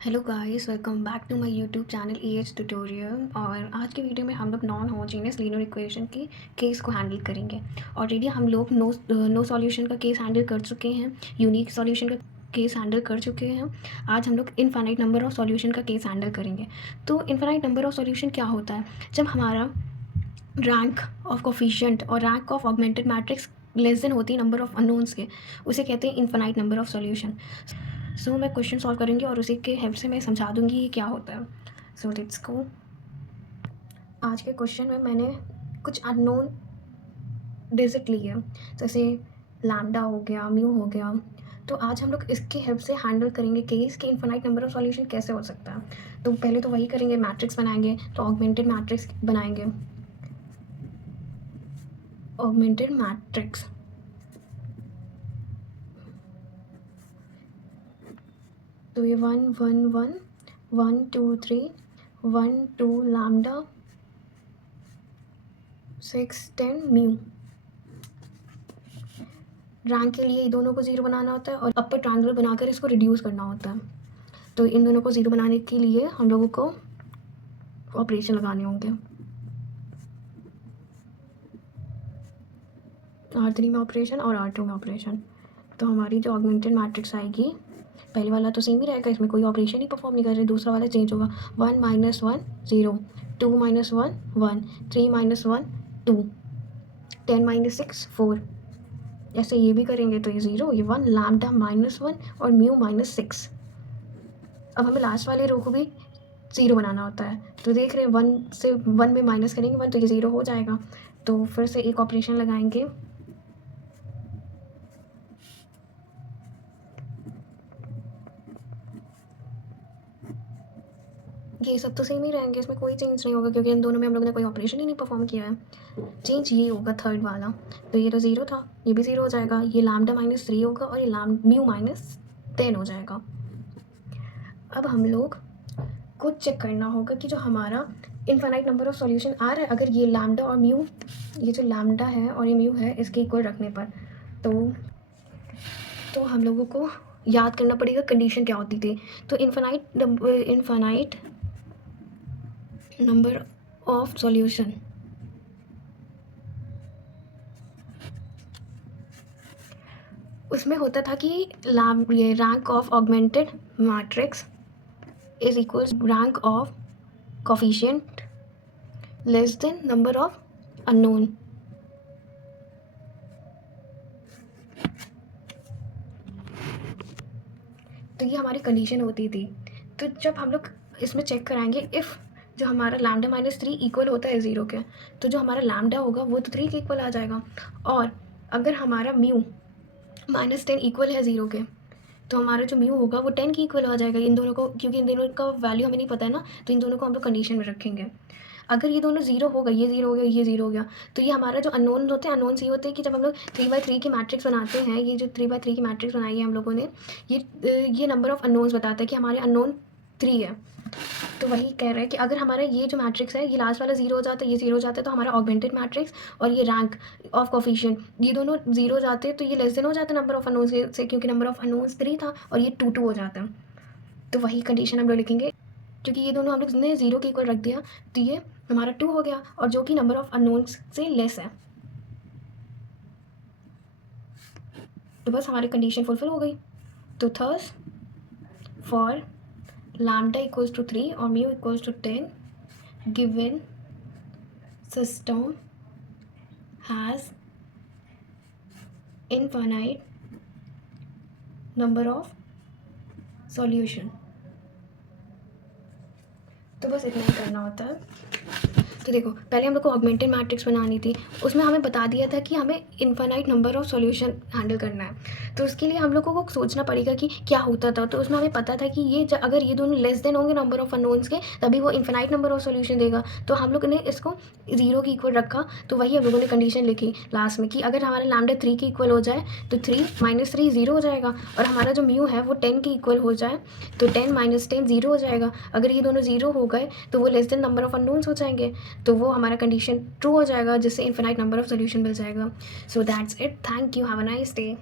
Hello guys, welcome back to my YouTube channel uh tutorial. और आज के video में हम लोग नॉन होमोजेनियस लीनियर इक्वेशन के केस को हैंडल करेंगे। ऑलरेडी हम लोग नो सॉल्यूशन का केस हैंडल कर चुके हैं, यूनिक सॉल्यूशन का केस हैंडल कर चुके हैं। आज हम लोग इनफाइनाइट नंबर ऑफ सॉल्यूशन का केस हैंडल करेंगे। तो इनफाइनाइट नंबर ऑफ सॉल्यूशन क्या होता है? जब हमारा रैंक ऑफ कोफिशिएंट और rank of augmented matrix less than होती है नंबर ऑफ अननोन्स के, उसे कहते हैं इनफाइनाइट नंबर ऑफ सॉल्यूशन। सो मैं क्वेश्चन सॉल्व करूँगी और उसी के हेल्प से मैं समझा दूँगी ये क्या होता है। So let's go. आज के क्वेश्चन में मैंने कुछ अननोन डिजिट ली है, जैसे लैम्डा हो गया, म्यू हो गया। तो आज हम लोग इसकी हेल्प से हैंडल करेंगे केस कि इनफाइनाइट नंबर ऑफ सॉल्यूशन कैसे हो सकता है। तो पहले तो वही करेंगे, मैट्रिक्स बनाएंगे। तो ऑगमेंटेड मैट्रिक्स बनाएंगे। ऑगमेंटेड मैट्रिक्स तो ये 1 1 1 1 2 3 1 2 लैम्डा 6 10 म्यू। रैंक के लिए दोनों को ज़ीरो बनाना होता है और अपर ट्रायंगल बनाकर इसको रिड्यूस करना होता है। तो इन दोनों को ज़ीरो बनाने के लिए हम लोगों को ऑपरेशन लगाने होंगे। R3 में ऑपरेशन और R2 में ऑपरेशन। तो हमारी जो ऑगमेंटेड मैट्रिक्स आएगी, पहले वाला तो सेम ही रहेगा, इसमें कोई ऑपरेशन ही परफॉर्म नहीं कर रहे। दूसरा वाला चेंज होगा। 1 - 1 0, 2 - 1 1, 3 - 1 2, 10 - 6 4। ऐसे ये भी करेंगे तो ये 0, ये 1, लैम्डा -1 और म्यू -6। अब हमें लास्ट वाले रो को भी 0 बनाना होता है। तो देख रहे हैं 1 से 1 में माइनस करेंगे 1 तो ये 0 हो जाएगा। तो फिर से एक ऑपरेशन लगाएंगे। ये सब तो सेम ही रहेंगे, इसमें कोई चेंज नहीं होगा क्योंकि इन दोनों में हम लोगों ने कोई ऑपरेशन ही नहीं परफॉर्म किया है। चेंज ये होगा थर्ड वाला। तो ये तो 0 था, ये भी 0 हो जाएगा। ये लैम्डा -3 होगा और ये म्यू -10 हो जाएगा। अब हम लोग को चेक करना होगा कि जो हमारा इनफाइनाइट नंबर ऑफ सॉल्यूशन आ रहा है, अगर ये लैम्डा और म्यू, ये जो लैम्डा है और ये म्यू है, इसके इक्वल रखने पर तो हम लोगों को याद करना पड़ेगा कंडीशन क्या होती थी। तो इनफाइनाइट नंबर ऑफ सॉल्यूशन, उसमें होता था कि ये rank of augmented matrix is equals rank of coefficient less than number of unknown. तो ये हमारी कंडीशन होती थी। तो जब हम लोग इसमें चेक कराएंगे, इफ़ जो हमारा लैम्डा -3 इक्वल होता है 0 के, तो जो हमारा लैम्डा होगा वो तो 3 के इक्वल आ जाएगा। और अगर हमारा म्यू -10 इक्वल है 0 के, तो हमारा जो म्यू होगा वो 10 के इक्वल आ जाएगा। इन दोनों को, क्योंकि इन दोनों का वैल्यू हमें नहीं पता है ना, तो इन दोनों को हम लोग कंडीशन में रखेंगे। अगर ये दोनों 0 हो गए, ये 0 हो गया, ये 0 हो गया, तो ये हमारा जो अननोन होते हैं, अननोन्स ये होते हैं कि जब हम लोग 3x3 की मैट्रिक्स बनाते हैं, ये जो 3x3 की मैट्रिक्स बनाई है हम लोगों ने, ये नंबर ऑफ अननोन्स बताता है कि हमारे अननोन 3 है। तो वही कह रहा है कि अगर हमारा ये जो मैट्रिक्स है, ये लास्ट वाला 0 हो जाता है, ये 0 हो जाता है, तो हमारा ऑगमेंटेड मैट्रिक्स और ये रैंक ऑफ कोफिशिएंट, ये दोनों 0 हो जाते हैं, तो ये लेस देन हो जाता है नंबर ऑफ अननोन्स से, क्योंकि नंबर ऑफ अननोन्स 3 था और ये 2 2 हो जाता है। तो वही कंडीशन हम लोग लिखेंगे, क्योंकि ये दोनों हम लोग ने 0 के इक्वल रख दिया, तो ये हमारा 2 हो गया, और जो कि नंबर ऑफ अननोन्स से लेस है। तो बस हमारी कंडीशन फुलफिल हो गई। तो thus for lambda equals to 3 और mu equals to 10, given system has infinite number of solution. तो बस इतना ही करना होता है। तो देखो, पहले हम लोग को ऑगमेंटेड मैट्रिक्स बनानी थी, उसमें हमें बता दिया था कि हमें infinite number of solution handle करना है। तो उसके लिए हम लोगों को सोचना पड़ेगा कि क्या होता था। तो उसमें हमें पता था कि ये अगर ये दोनों लेस देन होंगे नंबर ऑफ अननोन्स के, तभी वो इनफाइनाइट नंबर ऑफ सॉल्यूशन देगा। तो हम लोगों ने इसको 0 के इक्वल रखा। तो वही हम लोगों ने कंडीशन लिखी लास्ट में कि अगर हमारा लैम्डा 3 के इक्वल हो जाए, तो 3 - 3 0 हो जाएगा, और हमारा जो म्यू है वो 10 के इक्वल हो जाए, तो 10 - 10 0 हो जाएगा। अगर ये दोनों 0 हो गए तो वो less than number of unknowns हो जाएंगे, तो वो हमारा कंडीशन ट्रू हो जाएगा, जिससे इनफिनाइट नंबर ऑफ सॉल्यूशन मिल जाएगा। So that's it. Thank you, have a nice day.